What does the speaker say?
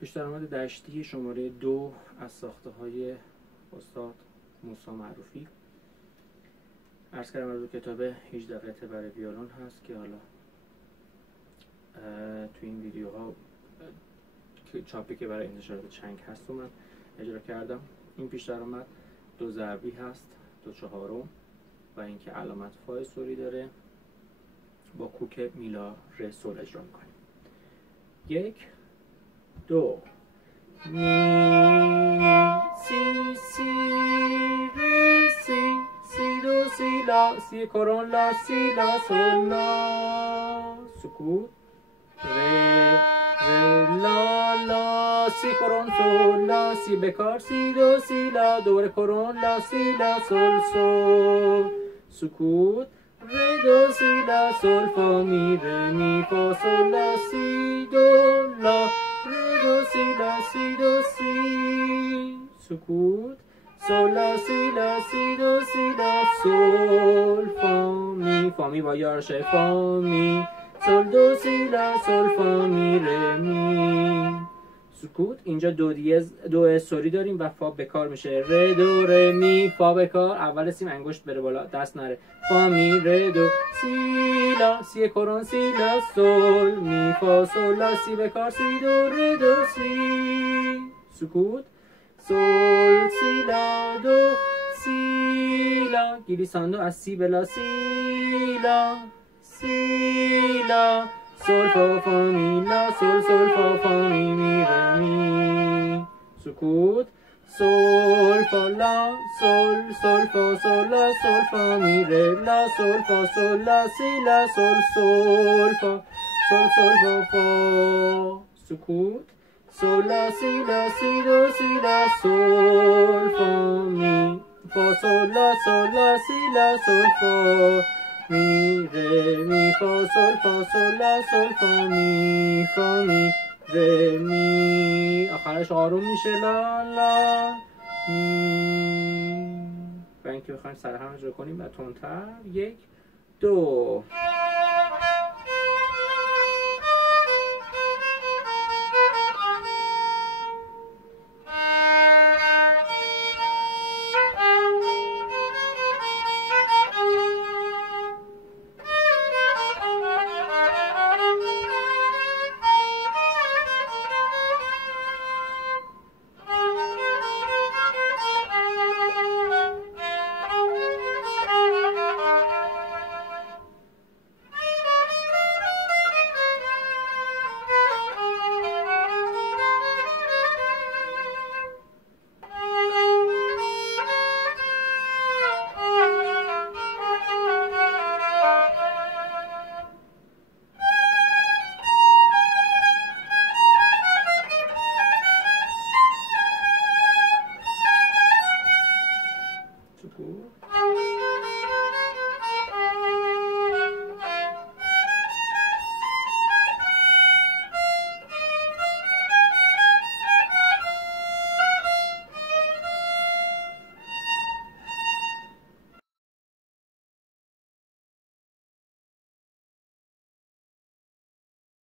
پیش‌درآمد دشتی شماره 2 از ساخته‌های استاد موسی معروفی. عرض کردم از کتاب 18 قطعه برای ویولون هست که حالا توی این ویدیوها چاپی که برای انتشارات چنگ هست من اجرا کردم. این پیش‌درآمد 2 ضربی هست، 2 چهارم و اینکه علامت فای سوری داره با کوک میلا ره سول اجرا میکنیم. 1 2 می سی سی ره سی سی دو سی لا سی کرون لا سی لا سول لا سکوت ره ره لا لا سی کرون سول لا سی بکار سی دو سی لا دوباره کرون لا سی لا سول سول سکوت ره دو سی لا سول فا می ره می فا سول لا سی دو لا ره دو سی لا سی دو سی سکوت سول لا سی لا سی دو سی لا سول فا می با یارشه فا می سول دو سی لا سول فا می ره می سکوت. اینجا دو سوری داریم و فا بکار میشه. ره دو ره می فا بکار، اول سیم انگشت بره بالا دست نره. فا می ره دو سی لا سی کرون سی لا سول می فا سول لا سی بکار سی دو ره دو سی سکوت سول سی لا دو سی لا گلیساندو از سی بلا سی لا سول فا فا می لا سول سول فا فا می می ره می سکوت سول فا لا سول سول فا سول لا سول فا می ره لا سول فا سول لا سی لا سول سول فا سول سول فا فا سکوت سول لا سی لا سی دو سی لا سول فا می فا سول لا سی لا سول فا می ره می فا سول لا سول فا می ره می آخرش آروم میشه لا لا می. و اینکه بخوایم سر هم اجرا کنیم و تندتر. 1 2